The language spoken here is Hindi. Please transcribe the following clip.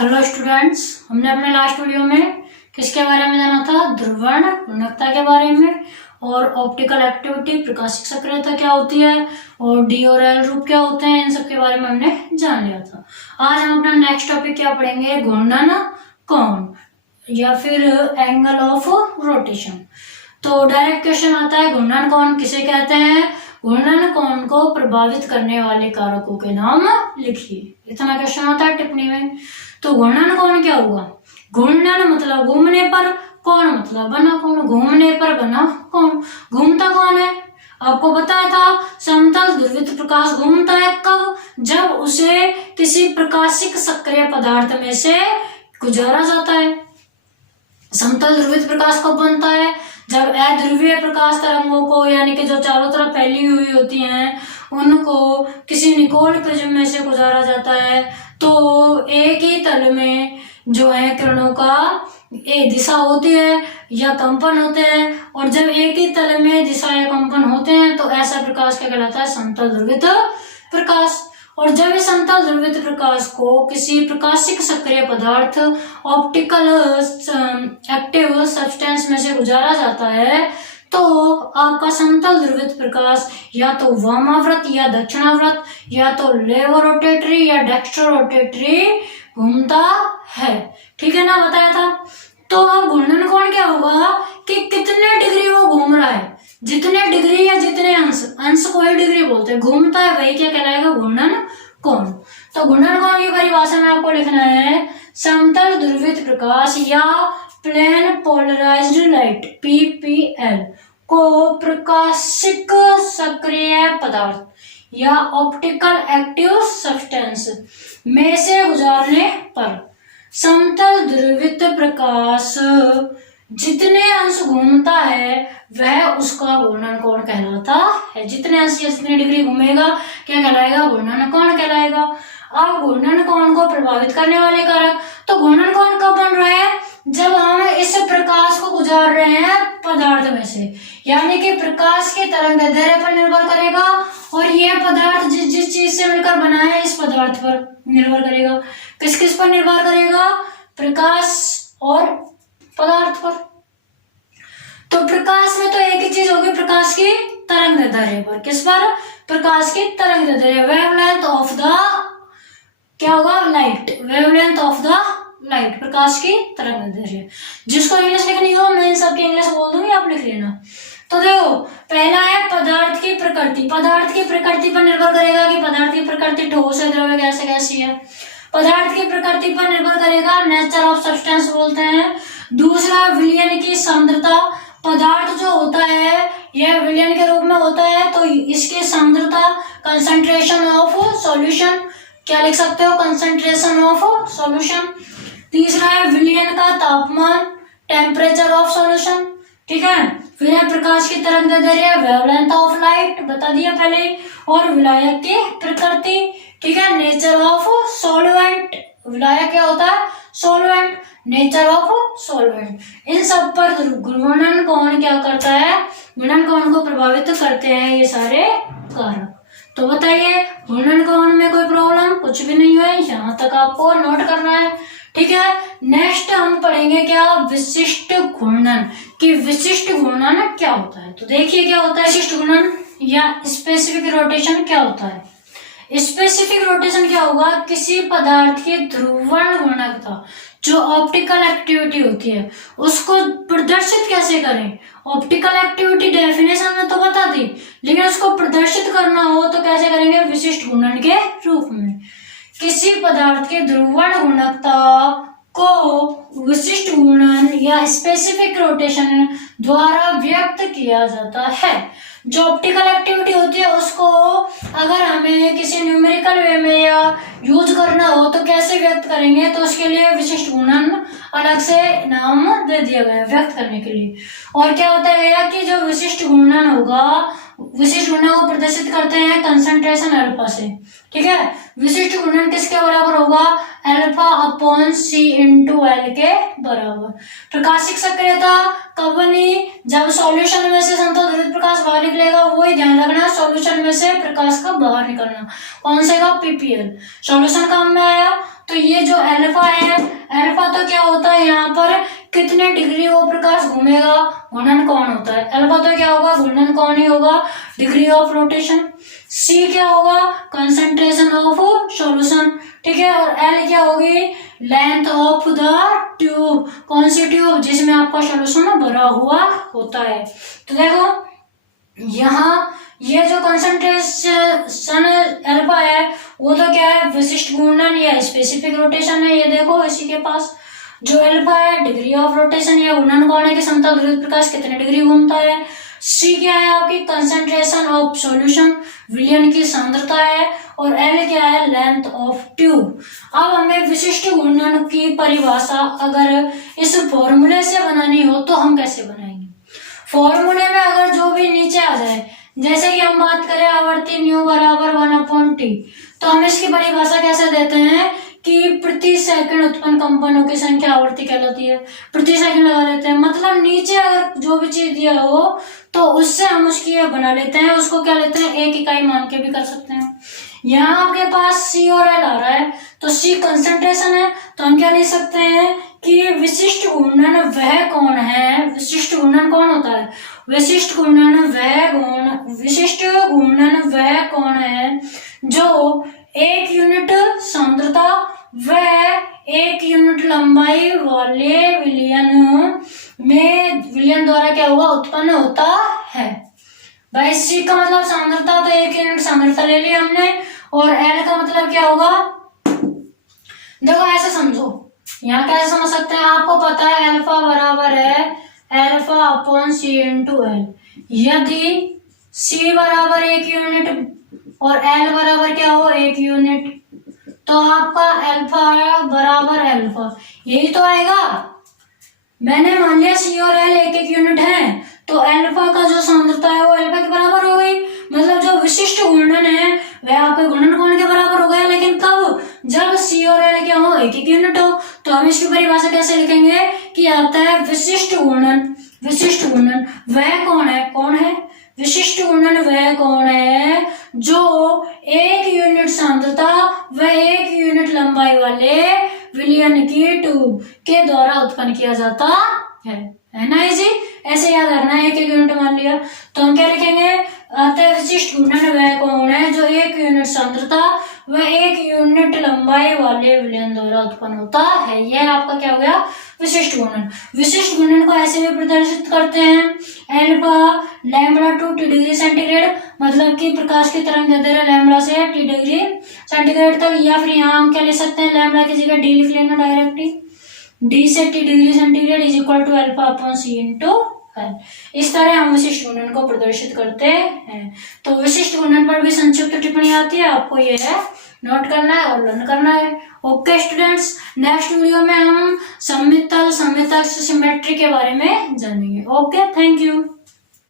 हेलो स्टूडेंट्स, हमने अपने लास्ट वीडियो में किसके बारे में जाना था? ध्रुवण गुणकता के बारे में, और ऑप्टिकल एक्टिविटी प्रकाशिक सक्रियता क्या होती है, और डी और एल रूप क्या होते हैं, इन सब के बारे में हमने जान लिया था। आज हम अपना नेक्स्ट टॉपिक क्या पढ़ेंगे? घूर्णन कोण या फिर एंगल ऑफ रोटेशन। तो डायरेक्ट क्वेश्चन आता है, घूर्णन कोण किसे कहते हैं? घूर्णन कोण को प्रभावित करने वाले कारकों के नाम लिखिए। इतना क्वेश्चन आता है टिप्पणी में। तो घूर्णन कोण क्या हुआ? घूर्णन मतलब घूमने पर, कोण मतलब बना कोण, घूमने पर बना कोण। घूमता कौन है? आपको बताया था, समतल ध्रुवित प्रकाश घूमता है कब? जब उसे किसी प्रकाशिक सक्रिय पदार्थ में से गुजारा जाता है। समतल ध्रुवित प्रकाश कब बनता है? जब अध्रुवीय प्रकाश तरंगों को, यानी कि जो चारों तरफ फैली हुई होती हैं, उनको किसी निकोल प्रिज्म में से गुजारा जाता है, तो एक ही तल में जो है किरणों का एक दिशा होती है या कंपन होते हैं, और जब एक ही तल में दिशा या कंपन होते हैं तो ऐसा प्रकाश क्या कहलाता है? समतल ध्रुवित प्रकाश। और जब इस समतल ध्रुवित प्रकाश को किसी प्रकाशिक सक्रिय पदार्थ, ऑप्टिकल एक्टिव सब्सटेंस में से गुजारा जाता है, तो आपका समतल ध्रुवित प्रकाश या तो वामाव्रत या दक्षिणाव्रत, या तो लेवो रोटेटरी या डेक्स्ट्रो रोटेटरी घूमता है। ठीक है ना, बताया था। तो अब घूर्णन कोण क्या होगा कि कितने डिग्री वो घूम रहा है। जितने डिग्री या जितने अंश, अंश को ही डिग्री बोलते हैं, घूमता है वही क्या कहलाएगा? घूर्णन कोण। तो घूर्णन कोण की परिभाषा में आपको लिखना है, समतल ध्रुवित प्रकाश या प्लेन पोलराइज्ड लाइट पीपीएल को प्रकाशिक सक्रिय पदार्थ या ऑप्टिकल एक्टिव सब्सटेंस में से गुजारने पर समतल ध्रुवित प्रकाश जितने अंश घूमता है वह उसका घूर्णन कोण कहलाता है। जितने अंश या जितने डिग्री घूमेगा क्या कहलाएगा? घूर्णन कोण कहलाएगा। अब घूर्णन कोण को प्रभावित करने वाले कारक, तो घूर्णन कोण कब बन रहा है? जब हम इस प्रकाश को गुजार रहे हैं पदार्थ में से, यानी कि प्रकाश के तरंगदैर्ध्य पर निर्भर करेगा, और यह पदार्थ जिस चीज से मिलकर बना है इस पदार्थ पर निर्भर करेगा। किस किस पर निर्भर करेगा? प्रकाश और पदार्थ पर। तो प्रकाश में तो एक ही चीज होगी, प्रकाश की तरंगदैर्ध्य पर। किस पर? प्रकाश की तरंगदैर्ध्य, वेवलेंथ ऑफ द क्या होगा? Light, wavelength of the light, प्रकाश की तरंगदैर्ध्य। जिसको इंग्लिश लिखनी हो मैं इन सबकी इंग्लिश बोल दूंगी, आप लिख लेना। तो देखो, पहला है पदार्थ की प्रकृति। पदार्थ की प्रकृति पर निर्भर करेगा कि पदार्थ की प्रकृति ठोस है, द्रव्य, गैस है, गैसीय है। पदार्थ की प्रकृति पर निर्भर करेगा, नेचर ऑफ सब्सटेंस बोलते हैं। दूसरा, विलयन की सांद्रता। पदार्थ जो होता है यह विलयन के रूप में होता है, तो इसकी सांद्रता, कंसंट्रेशन ऑफ सॉल्यूशन, क्या लिख सकते हो? Concentration of solution. तीसरा है विलयन का तापमान, टेम्परेचर ऑफ सॉल्यूशन। ठीक है, फिर है प्रकाश की तरंगदैर्ध्य, वेवलेंथ ऑफ लाइट बता दिया पहले, और विलायक की प्रकृति। ठीक है, नेचर ऑफ सॉल्वेंट, विलायक क्या होता है? Solvent, nature of solvent. इन सब पर घूर्णन कोण क्या करता है? घूर्णन कोण को प्रभावित करते हैं ये सारे कारक। तो बताइए, घूर्णन कोण में कोई प्रॉब्लम? कुछ भी नहीं है, यहाँ तक आपको नोट करना है। ठीक है, नेक्स्ट हम पढ़ेंगे क्या? विशिष्ट घूर्णन। कि विशिष्ट घूर्णन क्या होता है। तो देखिए क्या होता है विशिष्ट घूर्णन या स्पेसिफिक रोटेशन क्या होता है। स्पेसिफिक रोटेशन क्या होगा? किसी पदार्थ की ध्रुवण घूर्णकता, जो ऑप्टिकल एक्टिविटी होती है, उसको प्रदर्शित कैसे करें? ऑप्टिकल एक्टिविटी डेफिनेशन में तो बता दी, लेकिन उसको प्रदर्शित करना हो तो कैसे करेंगे? विशिष्ट घूर्णन के रूप में। किसी पदार्थ के ध्रुवण घूर्णकता को विशिष्ट घूर्णन या स्पेसिफिक रोटेशन द्वारा व्यक्त किया जाता है। जो ऑप्टिकल एक्टिविटी होती है उसको अगर हमें किसी न्यूमेरिकल वे में या यूज करना हो तो कैसे व्यक्त करेंगे? तो उसके लिए विशिष्ट घूर्णन अलग से नाम दे दिया गया व्यक्त करने के लिए। और क्या होता है कि जो विशिष्ट घूर्णन होगा, विशिष्ट घूर्णन को प्रदर्शित करते हैं कंसंट्रेशन अल्फा से। ठीक है, विशिष्ट घूर्णन किसके बराबर होगा? Alpha upon C into L के बराबर। प्रकाशिक सक्रियता कब बनी? जब सॉल्यूशन में से संतुलित प्रकाश बाहर निकलेगा, वही ध्यान रखना, सॉल्यूशन में से प्रकाश का बाहर निकलना। कौन से का? पीपीएल। सॉल्यूशन काम में आया। तो ये जो अल्फा है, अल्फा तो क्या होता है, यहाँ पर कितने डिग्री वो प्रकाश घूमेगा, घूर्णन कोण होता है। अल्फा तो क्या होगा? घूर्णन कोण ही होगा, डिग्री ऑफ रोटेशन। सी क्या होगा? कंसंट्रेशन ऑफ सॉल्यूशन, ठीक है। और एल क्या होगी? Length of the tube. कौन सी ट्यूब? जिसमें आपका सॉल्यूशन भरा हुआ होता है। तो देखो यहाँ ये जो कंसंट्रेशन अल्फा है वो तो क्या है? विशिष्ट घूर्णन या स्पेसिफिक रोटेशन है। ये देखो इसी के पास जो अल्फा है डिग्री ऑफ रोटेशन या घूर्णन कोण है कि समतल ध्रुवित प्रकाश कितने डिग्री घूमता है। सी क्या है? आपकी कंसंट्रेशन ऑफ सॉल्यूशन, विलयन की सांद्रता है। और एल क्या है? Length of tube. अब हमें विशिष्ट घूर्णन की परिभाषा अगर इस फॉर्मूले से बनानी हो तो हम कैसे बनाएंगे? फॉर्मूले में अगर जो भी नीचे आ जाए, जैसे कि हम बात करें आवर्ती न्यू बराबर 1/t, तो हम इसकी परिभाषा कैसे देते हैं कि प्रति सेकंड उत्पन्न कंपनों की संख्या आवर्ती कहलाती है। प्रति सेकंड लगा देते हैं, मतलब नीचे अगर जो भी चीज दिया हो तो उससे हम उसकी ये बना लेते हैं, उसको क्या लेते हैं? एक इकाई मान के भी कर सकते हैं। यहाँ आपके पास सी और एल आ रहा है, तो सी कंसंट्रेशन है, तो हम क्या लिख सकते हैं कि विशिष्ट घूर्णन वह कोण है। विशिष्ट घूर्णन कौन होता है? विशिष्ट घूर्णन वह कोण है जो 1 यूनिट सांद्रता व 1 यूनिट लंबाई वाले विलयन द्वारा क्या हुआ? उत्पन्न होता है। भाई सी का मतलब सांद्रता, तो 1 यूनिट सांद्रता ले ली हमने। और एल का मतलब क्या होगा? देखो ऐसे समझो, यहाँ कैसे समझ सकते हैं? आपको पता है अल्फा बराबर है alpha upon C into L. यदि सी बराबर 1 यूनिट और एल बराबर क्या हो? 1 यूनिट, तो आपका अल्फा बराबर अल्फा यही तो आएगा। मैंने मान लिया सी और एल 1-1 यूनिट है, तो अल्फा का जो सांद्रता है वो अल्फा के बराबर हो गई। मतलब जो विशिष्ट घूर्णन है वह आपके घूर्णन कोण के बराबर हो गया। लेकिन कब? जब सी और एल क्या हो? 1-1 यूनिट हो। तो हम इसकी परिभाषा कैसे लिखेंगे कि आता है विशिष्ट घूर्णन। विशिष्ट घूर्णन वह कौन है? कौन है? विशिष्ट घूर्णन वह कोण है जो 1 यूनिट सांद्रता व 1 यूनिट लंबाई वाले विलयन की ट्यूब के द्वारा उत्पन्न किया जाता है ना। इजी ऐसे याद रखना है। 1-1 यूनिट मान लिया तो हम क्या लिखेंगे? अतः विशिष्ट घूर्णन वह कोण है जो 1 यूनिट सांद्रता व 1 यूनिट लंबाई वाले विलयन द्वारा उत्पन्न होता है। यह आपका क्या हो गया? विशिष्ट घूर्णन। विशिष्ट घूर्णन को ऐसे भी प्रदर्शित करते हैं alpha lambda to T degree centigrade, मतलब कि प्रकाश की तरंग देते रहे लैम्बडा से टी डिग्री सेंटीग्रेड तक। या फिर यहाँ हम क्या ले सकते हैं? लैम्बडा की जगह डी लिख लेना डायरेक्टली। डी से T degree centigrade is equal to alpha upon C into L. इस तरह हम विशिष्ट घूर्णन को प्रदर्शित करते हैं। तो विशिष्ट घूर्णन पर भी संक्षिप्त टिप्पणी आती है, आपको यह है नोट करना है और लर्न करना है। ओके स्टूडेंट्स, नेक्स्ट वीडियो में हम सममित तल, सममित अक्ष, सिमेट्री के बारे में जानेंगे। Okay, thank you.